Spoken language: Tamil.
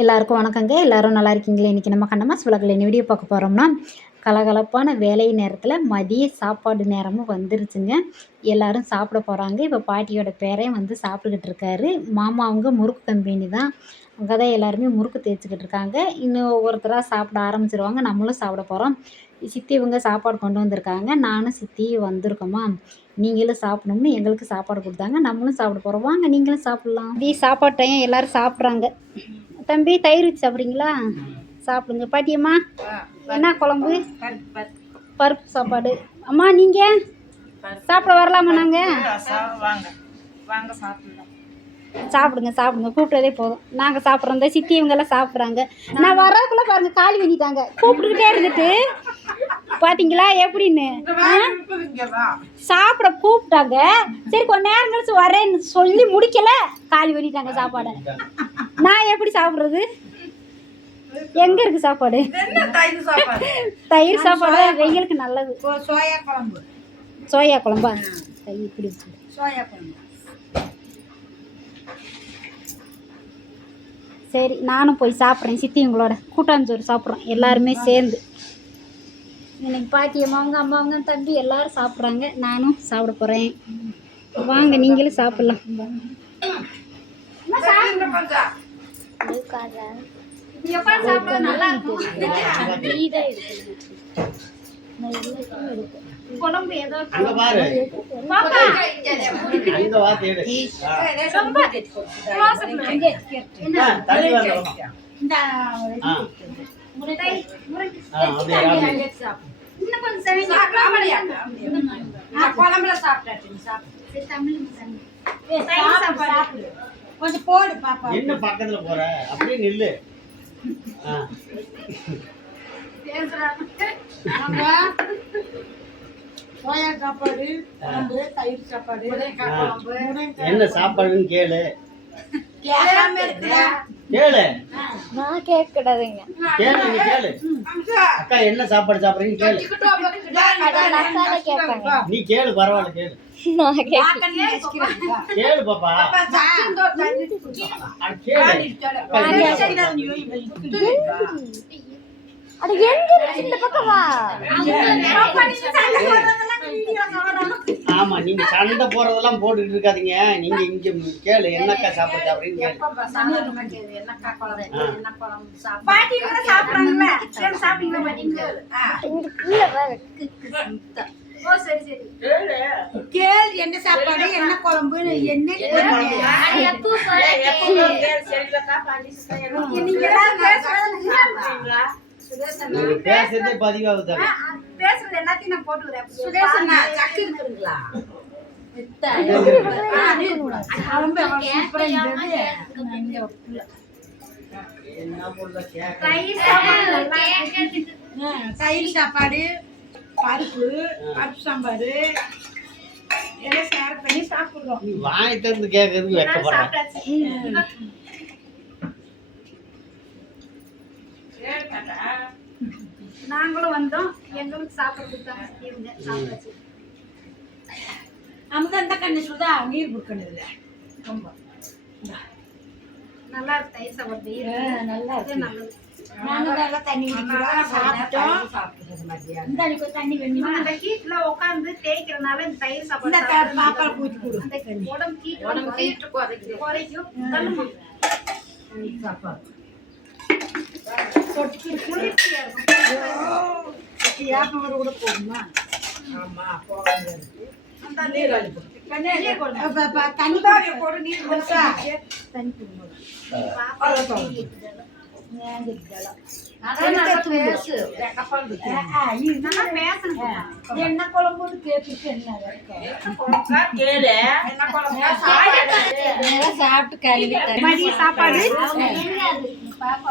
எல்லாருக்கும் வணக்கங்க. எல்லாரும் நல்லா இருக்கீங்களா? இன்றைக்கி நம்ம கண்ணம்மாஸ் விளக்கில் என்ன வீடியோ பார்க்க போகிறோம்னா, கலகலப்பான வேலை நேரத்தில் மதிய சாப்பாடு நேரமும் வந்துருச்சுங்க. எல்லோரும் சாப்பிட போகிறாங்க. இப்போ பாட்டியோட பேரன் வந்து சாப்பிட்டுக்கிட்டு இருக்காரு. மாமா அவங்க முறுக்கு கம்பெனி தான். அங்கே தான் எல்லாருமே முறுக்கு தேய்ச்சிக்கிட்டு இருக்காங்க. இன்னும் ஒவ்வொருத்தராக சாப்பிட ஆரம்பிச்சிருவாங்க. நம்மளும் சாப்பிட போகிறோம். சித்தி இவங்க சாப்பாடு கொண்டு வந்திருக்காங்க. நானும் சித்தியும் வந்திருக்கோமா, நீங்களும் சாப்பிடணும்னு எங்களுக்கு சாப்பாடு கொடுத்தாங்க. நம்மளும் சாப்பிட போகிறோம். வாங்க நீங்களும் சாப்பிட்லாம். சாப்பாடு டைம் எல்லோரும் சாப்பிட்றாங்க. தம்பி தயிர் வச்சு சாப்பிட்றீங்களா? சாப்பிடுங்க. பாட்டியம்மா என்ன குழம்பு? பருப்பு சாப்பாடு. அம்மா நீங்கள் சாப்பிட வரலாமா? நாங்கள் சாப்பிடுங்க சாப்பிடுங்க, கூப்பிட்டதே போதும். நாங்கள் சாப்பிட்றோம். இந்த சித்தி இவங்கெல்லாம் சாப்பிட்றாங்க. நான் வர்றதுக்குள்ளே பாருங்கள் காலி பண்ணிட்டாங்க. கூப்பிட்டுக்கிட்டே இருந்துட்டு பார்த்தீங்களா எப்படின்னு சாப்பிட கூப்பிட்டாங்க. சரி கொஞ்ச நேரம் கழிச்சு வரேன்னு சொல்லி முடிக்கல, காலி பண்ணிட்டாங்க சாப்பாடை. நான் எப்படி சாப்பிட்றது? எங்கே இருக்குது சாப்பாடு? தயிர் சாப்பாடு வெயிலுக்கு நல்லது. சோயா குழம்பா? தயிர் இப்படி சோயா குழம்பு. சரி நானும் போய் சாப்பிட்றேன். சித்திங்களோட கூட்டாஞ்சோறு சாப்பிட்றோம் எல்லாருமே சேர்ந்து. எனக்கு பாட்டியம்மா அவங்க அம்மா அவங்க தம்பி எல்லோரும் சாப்பிட்றாங்க. நானும் சாப்பிட போகிறேன். வாங்க நீங்களும் சாப்பிட்லாம். நல்லா இருக்கும். குழம்பு ஏதோ கொஞ்சம் போடு பாப்பா. என்ன பக்கத்துல போற? அப்படியே நில்லு. சோயா சாப்பாடு, தயிர் சாப்பாடு. என்ன சாப்பாடுன்னு கேளு. கேளு. நான் கேட்க கூடாதுங்க. கேளு நீ கேளு. அக்கா என்ன சாப்பாடு சாப்பிடுறீங்கன்னு கேளு. நீ கேளு, பரவாயில்ல கேளு. கேளு பாப்பா. ஆமா நீங்க சண்டை போறதெல்லாம் போட்டுட்டு இருக்காதீங்க. நீங்க இங்க கேளு, என்னக்கா சாப்பாடு சாப்பிடுறீங்க கேளு. என்ன சாப்பாடு, என்ன குழம்பு, என்ன பேசுறதே பதிவாகுது. பேசுறது எல்லாத்தையும் நான் போட்டுக்கிறேன். சுதேசன் சக்கி இருக்குங்களா? தயிர் சாப்பாடு, பருப்பு சாம்பாரு எல்லாம் ஷேர் பண்ணி சாப்பிடுறோம். வாய் திறந்து கேட்கறதுக்கு வெட்கப்படுறேன். நாங்களும் வந்தோம், எங்களுக்கு சாப்பிடுறதுக்கு அமுதந்த கண்ணு சுதா நீர் குடுக்கணும்ல. ரொம்ப நல்லா இருக்கு தயிர் சாப்பாடு. நல்லா இருக்கு. நல்லது. நாங்க தண்ணி சாப்பிட்டோம். இந்த அன்னைக்கு தண்ணி வேணுமா? அந்த கீட்ல உட்கார்ந்து தேய்க்கிறனால இந்த தயிர் சாப்பாடு பாப்பா கூட்டி கொடு. அந்த உடம்பு கீட்டு குறைக்கும். தள்ளுமா சாப்பாடு கூட போகுமா? ஆமா போகாது. அந்த நீர் அழிப்பு தண்ணி போடு. நீர் கொடுத்தா தண்ணி என்ன குழம்பு கேட்டு சாப்பிட்டு கழுவி சாப்பாடு பாப்பா